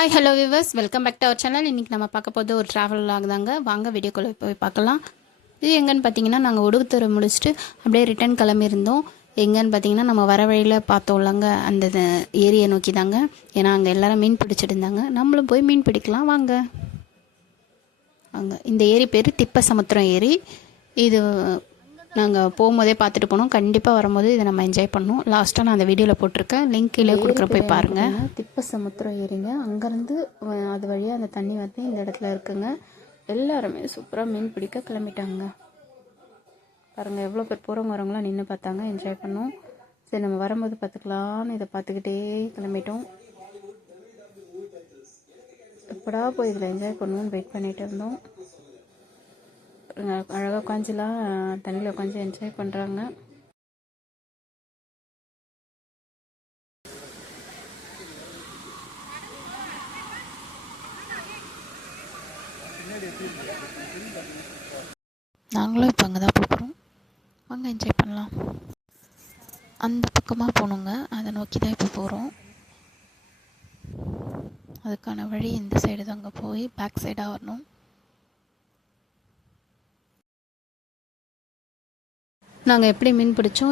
Hi hello viewers, welcome back to our channel. இன்றைக்கி நம்ம பார்க்க போகிறது ஒரு ட்ராவல் vlog தாங்க. வாங்க வீடியோக்குள்ளே போய் பார்க்கலாம். இது எங்கன்னு பார்த்தீங்கன்னா, நாங்கள் ஒடுகுத்தூரை முடிச்சுட்டு அப்படியே ரிட்டன் கிளம்பியிருந்தோம். எங்கன்னு பார்த்தீங்கன்னா, நம்ம வர வழியில் பார்த்தோம்லங்க அந்த ஏரியை நோக்கி தாங்க. ஏன்னா அங்கே எல்லோரும் மீன் பிடிச்சிட்டு இருந்தாங்க. நம்மளும் போய் மீன் பிடிக்கலாம் வாங்க. அங்கே இந்த ஏரி பேர் திப்பசமுத்திரம் ஏரி. இது நாங்கள் போகும்போதே பார்த்துட்டு போனோம். கண்டிப்பாக வரும்போது இதை நம்ம என்ஜாய் பண்ணோம். லாஸ்ட்டாக நான் அந்த வீடியோவில் போட்டிருக்கேன், லிங்க் கீழே கொடுக்குற போய் பாருங்கள். திப்பசமுத்திரம் ஏரிங்க. அங்கேருந்து அது வழியாக அந்த தண்ணி வந்து இந்த இடத்துல இருக்குங்க. எல்லாருமே சூப்பராக மீன் பிடிக்க கிளம்பிட்டாங்க. பாருங்கள், எவ்வளோ பேர் போகிறவங்க வரவங்களாம் நின்று பார்த்தாங்க, என்ஜாய் பண்ணோம். சரி நம்ம வரும்போது பார்த்துக்கலான்னு இதை பார்த்துக்கிட்டே கிளம்பிட்டோம். எப்படா போய் இதில் என்ஜாய் பண்ணுவோன்னு வெயிட் பண்ணிகிட்டு இருந்தோம். அழகாக உட்காந்துலாம் தண்ணியில் உட்காந்து என்ஜாய் பண்ணுறாங்க. நாங்களும் இப்போ அங்கே தான் போகிறோம். வாங்க என்ஜாய் பண்ணலாம். அந்த பக்கமாக போகணுங்க, அதை நோக்கி தான் இப்போ போகிறோம். அதுக்கான வழி இந்த சைடு தான். அங்கே போய் பேக் சைடாக வரணும். நாங்கள் எப்படி மீன் பிடிச்சோம்,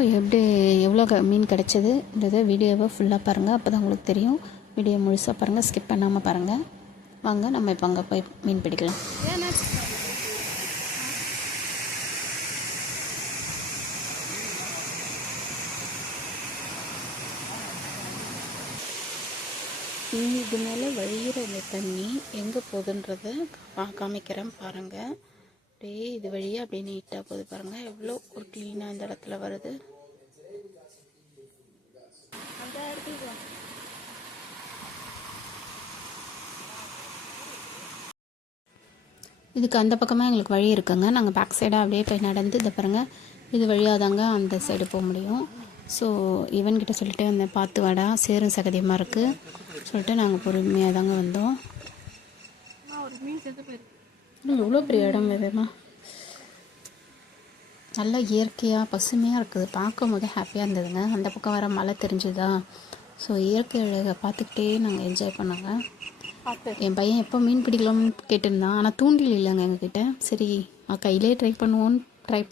எவ்வளோ மீன் கிடச்சதுன்றதை வீடியோவை ஃபுல்லாக பாருங்கள். அப்போ தான் உங்களுக்கு தெரியும். வீடியோ முழுசாக பாருங்கள், ஸ்கிப் பண்ணாமல் பாருங்கள். வாங்க நம்ம இப்போ அங்கே போய் மீன் பிடிக்கலாம். இது மேலே வழிகிற இந்த தண்ணி எங்கே போகுதுன்றதை காமிக்கிறேன் பாருங்கள். அப்படியே இது வழியாக அப்படியே நீட்டாக போகுது பாருங்கள். எவ்வளோ ஒரு க்ளீனாக இந்த இடத்துல வருது. இதுக்கு அந்த பக்கமாக எங்களுக்கு வழி இருக்குங்க. நாங்கள் பேக் சைடாக அப்படியே போய் நடந்து இதை பாருங்கள், இது வழியாக தாங்க அந்த சைடு போக முடியும். ஸோ இவன்கிட்ட சொல்லிட்டு அந்த பார்த்து வாடா, சேரும் சகதியமாக இருக்குது சொல்லிட்டு நாங்கள் பொறுமையாக தாங்க வந்தோம். எவ்வளோ பெரிய இடம் வேணுமா, நல்லா இயற்கையாக பசுமையாக இருக்குது. பார்க்கும் போது ஹாப்பியாக இருந்ததுங்க. அந்த பக்கம் வர மழை தெரிஞ்சுதா. ஸோ இயற்கை அழகை பார்த்துக்கிட்டே நாங்கள் என்ஜாய் பண்ணோங்க. என் பையன் எப்போ மீன் பிடிக்கலாம்னு கேட்டிருந்தான். ஆனால் தூண்டில் இல்லைங்க எங்ககிட்ட. சரி கையிலே ட்ரை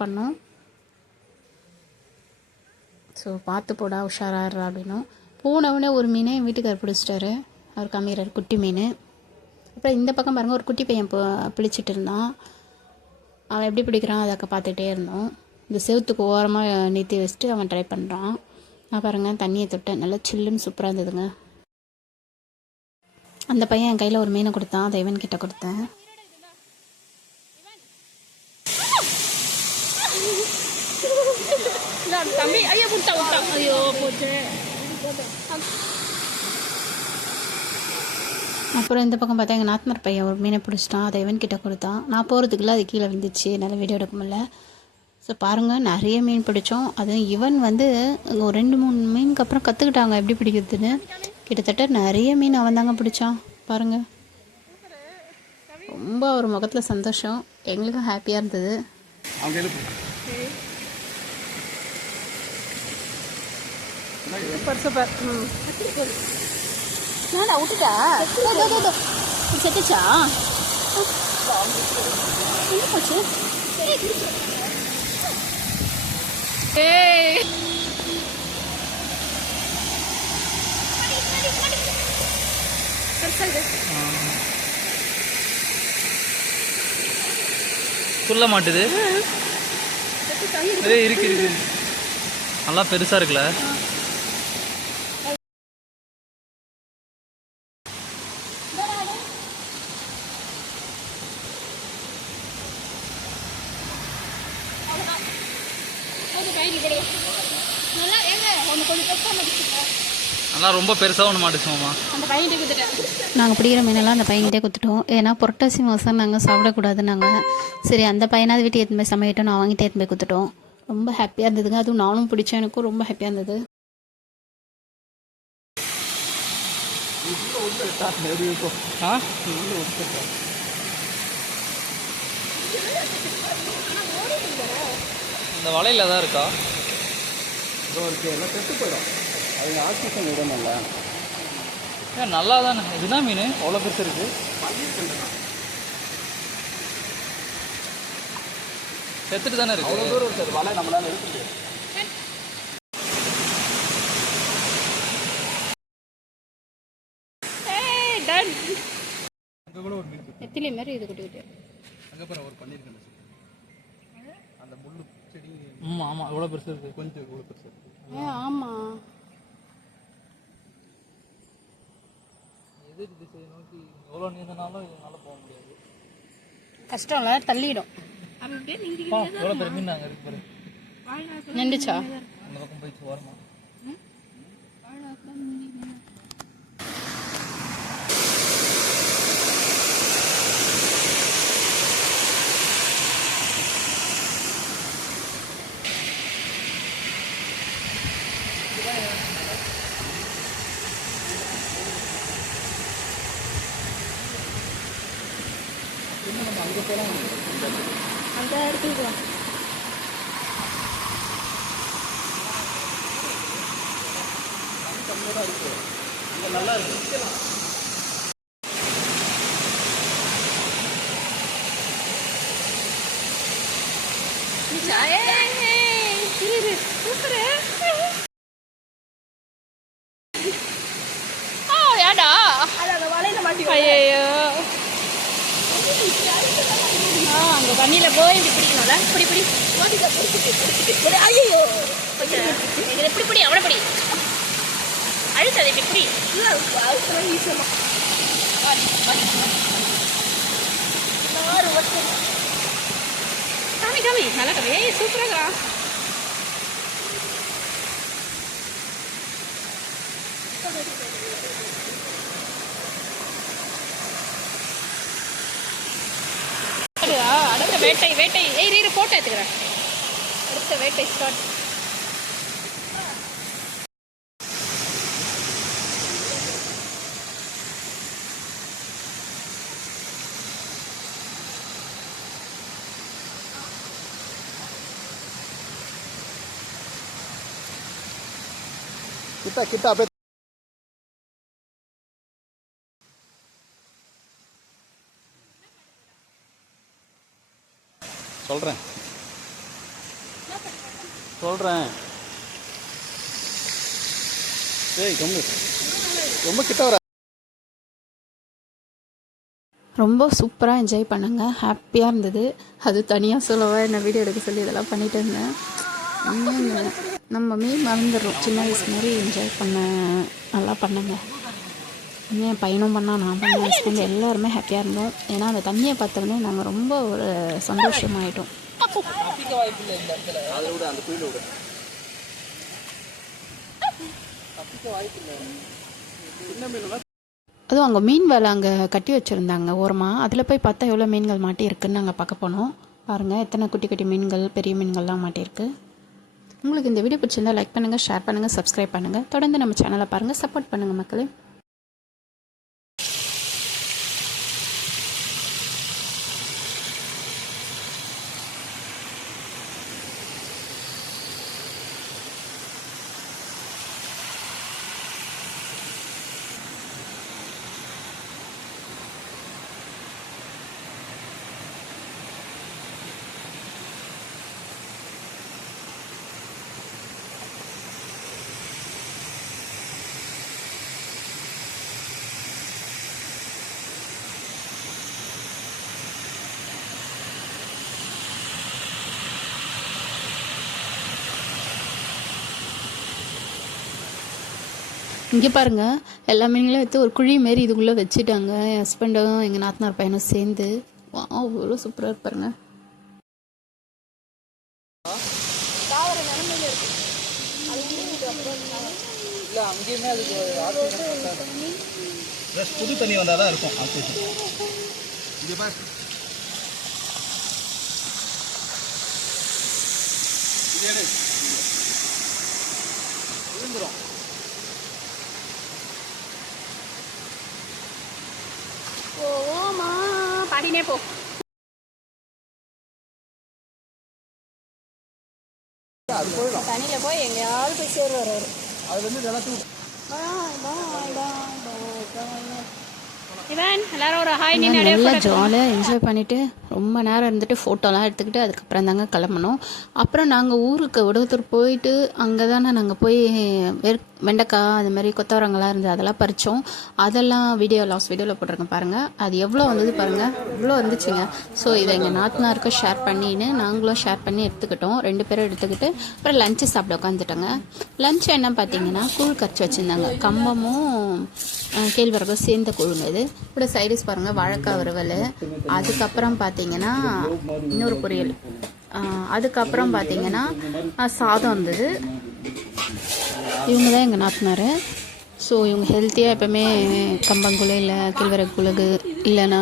பண்ணோம். ஸோ பார்த்து போடா, உஷாராடுறா அப்படின்னும். போனவுடனே ஒரு மீனை என் வீட்டுக்காரர் பிடிச்சிட்டாரு. அவர் காமிக்கிறார் குட்டி மீன். அப்புறம் இந்த பக்கம் பாருங்கள், ஒரு குட்டி பையன் பிடிச்சிட்டு இருந்தான். அவன் எப்படி பிடிக்கிறான் அதை பார்த்துக்கிட்டே இருந்தோம். இந்த செவத்துக்கு ஓரமாக நீட்டி வச்சுட்டு அவன் ட்ரை பண்ணுறான். நான் பாருங்கள், தண்ணியை தொட்டேன், நல்லா சில்லுன்னு சூப்பராக இருந்ததுங்க. அந்த பையன் என் கையில் ஒரு மீனை கொடுத்தான், அதை இவன் கிட்ட கொடுத்தேன். அப்புறம் இந்த பக்கம் பார்த்தா எங்கள் நாத்தனார் பையன் ஒரு மீனை பிடிச்சிட்டான், அதை இவன் கிட்ட கொடுத்தான். நான் போகிறதுக்குள்ள அது கீழே வந்துச்சு, என்னால் வீடியோ எடுக்க முடியல. ஸோ பாருங்கள், நிறைய மீன் பிடிச்சோம். அதுவும் இவன் வந்து ஒரு 2-3 மீனுக்கு அப்புறம் கற்றுக்கிட்டாங்க எப்படி பிடிக்கிறதுன்னு. கிட்டத்தட்ட நிறைய மீன் அவன் தாங்க பிடிச்சான் பாருங்கள். ரொம்ப ஒரு முகத்தில் சந்தோஷம், எங்களுக்கும் ஹாப்பியாக இருந்தது. Super super. நானா விட்டுட்டா செட்டுச்சா என்ன போச்சு? சொல்ல மாட்டுது. இருக்கு இருக்கு, நல்லா பெருசா இருக்குல்ல. நல்லா ரொம்ப பெருசாக ஒன்று மாட்டுச்சுமாம்மா. நாங்கள் பிடிக்கிற மீனெல்லாம் அந்த பையன்கிட்டே கொடுத்துட்டோம். ஏன்னா புரட்டாசி மாதம் நாங்கள் சாப்பிடக்கூடாது. நாங்கள் சரி அந்த பையனாவது வீட்டு எடுத்து போய் சமைக்கிட்டோம். நான் வாங்கிட்டு எடுத்து போய் கொடுத்துட்டோம். ரொம்ப ஹாப்பியாக இருந்ததுங்க. அதுவும் நானும் பிடிச்சேன், எனக்கும் ரொம்ப ஹாப்பியாக இருந்தது. இந்த வலையில் தான் இருக்கா? எல்லாம் செத்து போயிடும். அது ஆக்சிஜன் விடணும்ல. ஏன் நல்லா தானே இதுதான் மீன் அவ்வளோ பெருசு இருக்குது. செத்துட்டு தானே இருக்கு. அவ்வளோ தூரம் சார் வலை நம்மளால எடுக்க முடியாது. அங்கே கூட ஒரு மீன் நெத்திலி மாதிரி இது குட்டி குட்டி. அங்கே பாரு ஒரு பண்ணியிருக்கேன் அந்த முள்ளு செடி. ஆமாம் இவ்வளோ பெருசு இருக்குது. கொஞ்சம் இவ்வளோ பெருசு இருக்குது. ஆமாம். எதிர் திசையை நோக்கி எவ்வளோ நீந்தனாலும் இதனால போக முடியாது. கஷ்டம்ல, தள்ளிடும். எவ்வளோ பெரிய மீன் அங்கே இருக்கு பாரு. நின்றுச்சா? அந்த பக்கம் போயிடுச்சு ஓரமா. அந்த இடத்துக்கு போ. அங்கே நல்லா இருக்கு. அங்கே தண்ணியில் போய் இப்படி பிடிக்கணும்ல. பிடி பிடி. ஐயோ இது எப்படி பிடி? அவனை பிடி. அழுத்தாது இப்படி பிடி. காமி காமி நல்லா காமி. ஏய் சூப்பராக. அடுத்த வேட்டை வேட்டை. ஏய் போட்டோ எடுத்துக்கிறேன். அடுத்த வேட்டை ஸ்டார்ட். கிட்ட கிட்ட அப்படியே சொல்கிறேன் ஏய் கம்மி ரொம்ப கிட்ட வர. ரொம்ப சூப்பராக என்ஜாய் பண்ணேங்க. ஹாப்பியாக இருந்தது. அது தனியாக சொல்லவா என்ன வீடியோ எடுக்க சொல்லி இதெல்லாம் பண்ணிட்டு இருந்தேன். நம்ம மீன் மறந்துடுறோம். சின்ன வயசு மாதிரி என்ஜாய் பண்ண நல்லா பண்ணேங்க. என் பையனும் பண்ணால் நான் பண்ணேன். ஹஸ்பண்ட் எல்லாருமே ஹாப்பியாக இருந்தோம். ஏன்னா அந்த தண்ணியை பார்த்தோன்னே நாங்கள் ரொம்ப ஒரு சந்தோஷமாயிட்டோம். வாய்ப்பு இல்லை இந்த இடத்துல. அதை விட அந்த குயில விட வாய்ப்பு இல்லை. சின்ன மீன் அதுவும் அங்கே மீன் வேலை அங்கே கட்டி வச்சுருந்தாங்க ஓரமாக. அதில் போய் பார்த்தா எவ்வளோ மீன்கள் மாட்டியிருக்குன்னு நாங்கள் பார்க்க போனோம். பாருங்கள் எத்தனை குட்டி குட்டி மீன்கள் பெரிய மீன்கள்லாம் மாட்டியிருக்கு. உங்களுக்கு இந்த வீடியோ பிடிச்சிருந்தால் லைக் பண்ணுங்கள், ஷேர் பண்ணுங்கள், சப்ஸ்கிரைப் பண்ணுங்கள். தொடர்ந்து நம்ம சேனலை பாருங்கள், சப்போர்ட் பண்ணுங்கள் மக்களே. இங்கே பாருங்கள், எல்லா மீன்களையும் எடுத்து ஒரு குழி மாரி இதுக்குள்ளே வச்சுட்டாங்க. என் ஹஸ்பண்டும் எங்கள் நாத்தனார் பையனும் சேர்ந்து. அவ்வளோ சூப்பராக இருப்பாருங்க. புது தண்ணி வந்தால் தான் இருக்கும் ஆக்சிஜன். இங்கே பாரு விழுந்துடும். ஓமா பாடினே போ. அது போயிடும். தண்ணியில் போய் எங்கேயாவது போய் சேருவார் அவர். அது வந்து எல்லாத்தையும் பாய் பாய் பாய் பாய். இவன் எல்லாரும் ஒரு ஹாய் நீ நல்லா ஜாலியாக என்ஜாய் பண்ணிவிட்டு ரொம்ப நேரம் இருந்துட்டு ஃபோட்டோலாம் எடுத்துக்கிட்டு அதுக்கப்புறம் தாங்க கிளம்பணும். அப்புறம் நாங்கள் ஊருக்கு உடுகுத்தூர் போயிட்டு அங்கே தானே நாங்கள் போய் வெண்டைக்காய் அது மாதிரி கொத்தவரங்களாம் இருந்தது அதெல்லாம் பறித்தோம். அதெல்லாம் லாஸ்ட் வீடியோவில் போட்டிருக்கேன் பாருங்கள். அது எவ்வளோ வந்தது பாருங்கள், இவ்வளோ வந்துச்சுங்க. ஸோ இதை எங்கள் நாத்தனாருக்கும் ஷேர் பண்ணின்னு நாங்களும் ஷேர் பண்ணி எடுத்துக்கிட்டோம். 2 பேரும் எடுத்துக்கிட்டு அப்புறம் லஞ்சு சாப்பிட உட்காந்துட்டோங்க. லஞ்சு என்ன பார்த்தீங்கன்னா கூழ் கரைச்சி வச்சுருந்தாங்க. கம்பமும் கேழ்வரகும் சேர்ந்த கூழுங்க இது. கூட சைடிஸ் பாருங்கள் வாழைக்காய் வறுவல். அதுக்கப்புறம் பார்த்தீங்கன்னா இன்னொரு பொரியல். அதுக்கப்புறம் பார்த்தீங்கன்னா சாதம் இருந்தது. இவங்க தான் எங்கள் நாத்தனார். ஸோ இவங்க ஹெல்த்தியாக எப்போவுமே கம்பங்கூழ் இல்லை கேழ்வரகு குழகு இல்லைன்னா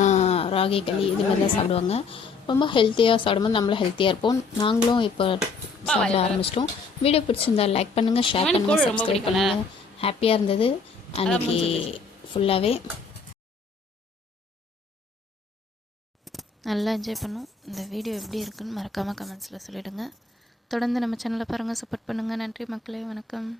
ராகி களி இது மாதிரி தான் சாப்பிடுவாங்க. ரொம்ப ஹெல்த்தியாக சாப்பிடும்போது நம்மளும் ஹெல்த்தியாக இருப்போம். நாங்களும் இப்போ சாப்பிட ஆரம்பிச்சிட்டோம். வீடியோ பிடிச்சிருந்தா லைக் பண்ணுங்கள், ஷேர் பண்ணுங்கள், சப்ஸ்கிரைப் பண்ணுங்கள். ஹாப்பியாக இருந்தது அன்றைக்கி ஃபுல்லாகவே. நல்லா என்ஜாய் பண்ணோம். இந்த வீடியோ எப்படி இருக்குன்னு மறக்காமல் கமெண்ட்ஸில் சொல்லிவிடுங்க. தொடர்ந்து நம்ம சேனலை பாருங்கள், சப்போர்ட் பண்ணுங்கள். நன்றி மக்களே, வணக்கம்.